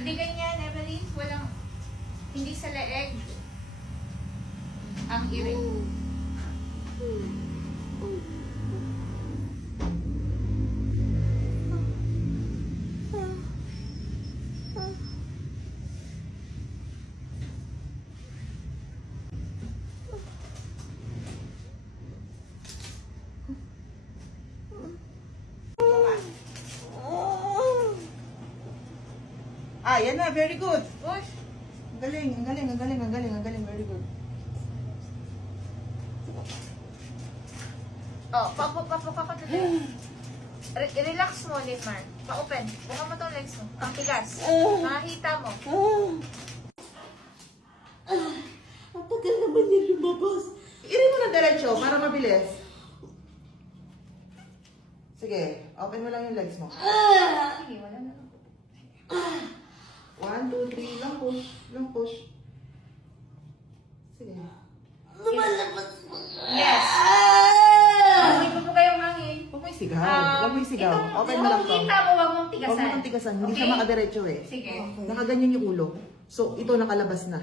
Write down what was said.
Hindi ganyan, Evelyn. Walang, hindi sa leeg. Ang iring. Ah, yan na. Very good. Push. Ang galing, ang galing, ang galing, ang galing, ang galing. Very good. Oh, papo ka relax mo, Linmar. Pa-open. Buka mo tong legs mo. Ang tigas. Nakahita mo. Ang tagal naman yan lumabas. Irin mo na diretso para mabilis. Sige, open mo lang yung legs mo. Sige, wala na. 1, 2, 3, long push. Long push. Sige. Yes. Hindi mo po kayong hangin. Huwag mo yung sigaw. Huwag mo yung sigaw. Open mo lang to. Kita mo, wag mong Huwag tigasan. mo itong tigasan. Hindi Okay? siya makadiretso eh. Sige. Nakaganyan yung ulo. So, ito nakalabas na.